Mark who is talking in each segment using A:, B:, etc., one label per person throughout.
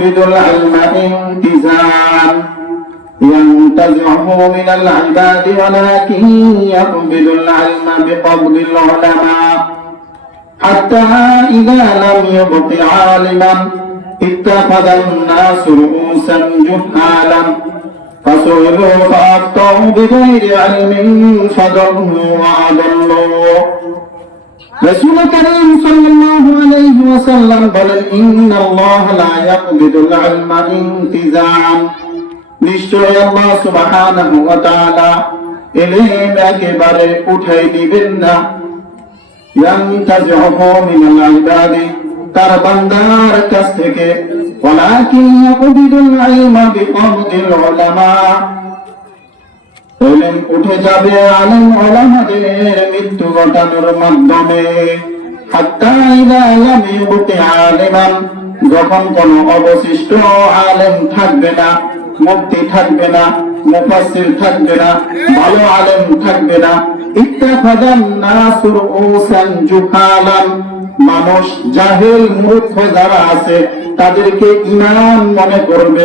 A: يقبض العلم انتزاعا. ينتزعه من العباد ولكن يقبض العلم بقبض العلماء. حتى إذا لم يبق عالما اتخذ الناس رؤوسا جهالا. فسئلوا فأفتوا بغير علم فضلوا وأضلوا. রাসূল করিম সাল্লাল্লাহু আলাইহি ওয়াসাল্লাম বলেন, ইন্নাল্লাহ লা ইয়াকবিদুল ইলমা ইনতিজাম। নিশ্চয় আল্লাহ সুবহানাহু ওয়া তাআলা ইলম একেবারে উঠাই দিবেন না। ইয়ানতাজহু মিনাল ইবাদি, তার বান্দার কাছ থেকে, ওয়ালাকিন ইয়াকবিদুল ইলমা বিকবদিল উলামা। ইলম উঠে যাবে আলেম ওলামাদের মৃত্যু ঘটানোর মাধ্যমে। যখন কোন অবশিষ্ট আলেম থাকবে না মুক্তি থাকবে না, মুফাসসির থাকবে না, ভালো আলেম থাকবে না। মানুষ জাহেল মূর্খ যারা আছে, তাদেরকে ইমাম মনে করবে,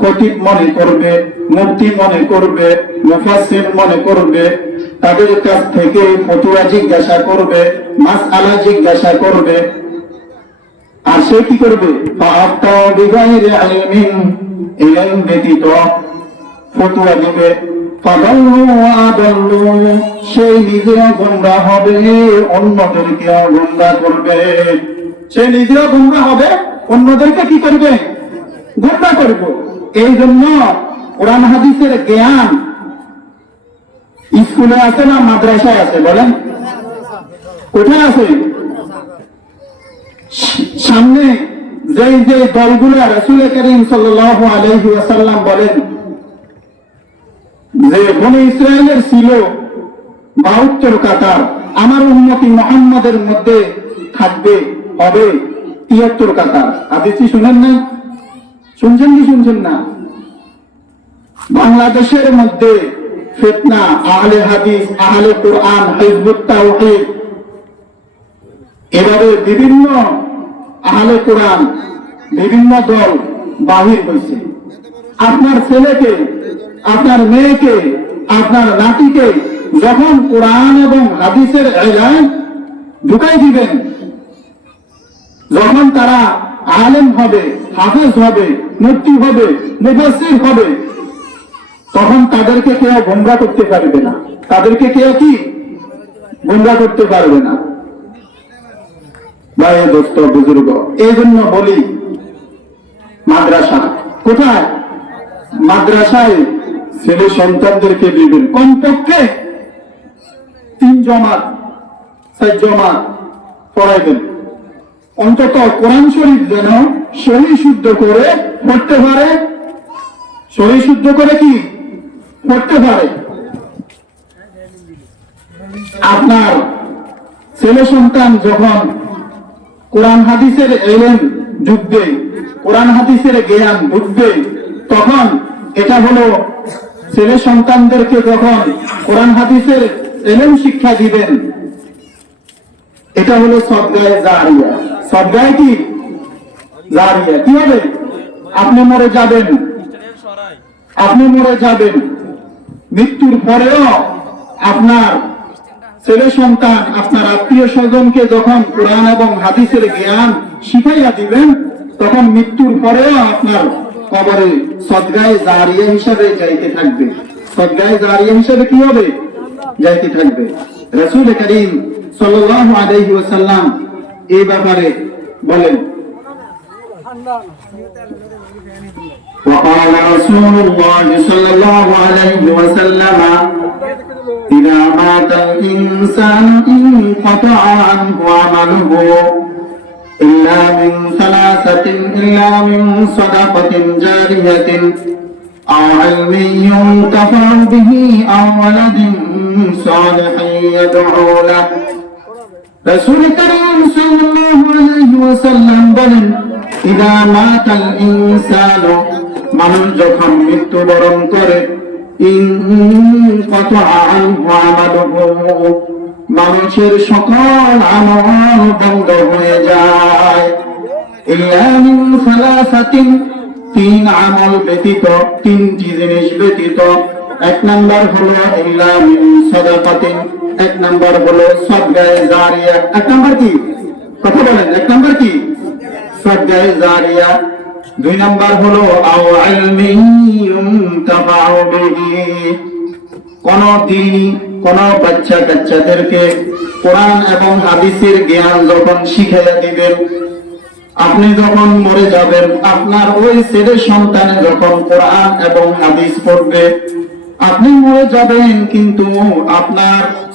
A: খতিব মনে করবে মুফতি মনে করবে, মুফাসসির মনে করবে, তাদের কাছ থেকে ফতুয়া জিজ্ঞাসা করবে, মাসআলা জিজ্ঞাসা করবে। আর সে কি করবে? ব্যতীত ফতুয়া দিবে। সেই নিজেরা গোমরা হবে, অন্যদেরকে গোমরা করবে। সে নিজেরা গোমরা হবে, অন্যদেরকে কি করবে? গোমরা করব। এই জন্য কোরআন হাদিসের জ্ঞান স্কুলে আছে না মাদ্রাসায় আছে, বলেন? কোথায় আছে? সামনে যেই যে দলগুলো রসুল করিম সাল্লাল্লাহু আলাইহি ওয়াসাল্লাম বলেন, যে বনে ইসরায়েলের ছিল বাহাত্তর কাতার, আমার উন্নতি মোহাম্মদের মধ্যে থাকবে, হবে তিয়াত্তর কাতার। আদিসি শুনেন না শুনছেন কি শুনছেন না? বাংলাদেশের মধ্যে ফিতনা, আহলে হাদিস, আহলে কোরআন, হিজবুত তাওহীদ এভাবে বিভিন্ন আহলে কোরআন, বিভিন্ন দল বাহির হয়েছে। আপনার ছেলেকে, আপনার মেয়েকে, আপনার নাতিকে যখন কোরআন এবং হাদিসের এলান ঢুকাই দিবেন, যখন তারা আলেম হবে, হাফেজ হবে মুক্তি হবে, মুফাসসির হবে তখন তাদেরকে কেউ গোমরা করতে পারবে না। তাদেরকে কেউ কি? গোমরা করতে পারবে না। ভাই, দোস্ত, বুজুর্গ এই জন্য বলি, মাদ্রাসা, কোথায়? মাদ্রাসায় ছেলে সন্তানদেরকে দিবেন। কমপক্ষে তিন জমাত, চার জমাত পড়াইবেন। অন্তত কোরআন শরীফ যেন সহি শুদ্ধ করে পড়তে পারে। সহি শুদ্ধ করে কি? পড়তে পারে। আপনার ছেলে সন্তান যখন কোরআন হাদিসের এলেন ঢুকবে কোরআন হাদিসের জ্ঞান ঢুকবে তখন এটা হলো ছেলে সন্তানদেরকে যখন কোরআন হাদিসের এলেম শিক্ষা দিবেন, এটা হলো সদগায় জারিয়া। সদগায় কি? জারিয়া। কি হবে আপনি মরে যাবেন। আপনি মরে যাবেন। মৃত্যুর পরেও আপনার ছেলে সন্তান, আপনার আত্মীয় স্বজনকে যখন কোরআন এবং হাদিসের জ্ঞান শিখাইয়া দিবেন, তখন মৃত্যুর পরেও আপনার কবরে সদগায় জারিয়া হিসাবে যাইতে থাকবে। সদগায় জারিয়া হিসাবে কি হবে? যাইতে থাকবে। রসুল করিম সাল্লাল্লাহু আলাইহি ওয়াসাল্লাম এই ব্যাপারে বলেন وقال رسول الله صلى الله عليه وسلم إذا مات الإنسان انقطع عنه عمله إلا من ثلاثة إلا من صدقة جارية أو علم ينتفع به أو ولد صالح يدعو له. রাসূল করিম সাল্লাল্লাহু আলাইহি ওয়াসাল্লাম বলেন ইদা মাতাল ইনসানু মানুষ যখন মৃত্যুবরণ করে মানুষের সকল আমল বন্ধ হয়ে যায়। তিন আমল ব্যতীত, তিনটি জিনিস ব্যতীত। এক নাম্বার হলো ইল্লামিন সদাপাতিন এক নাম্বার হলো দুই নাম্বার হলো কোন দিন কোন বাচ্চা কাচ্চাদেরকে কোরআন এবং হাদিসের জ্ঞান যখন শিখাইয়া দিবেন, আপনি যখন মরে যাবেন, আপনার ওই ছেলে সন্তান যখন কোরআন এবং হাদিস পড়বে, আপনি মরে যাবেন, কিন্তু আপনার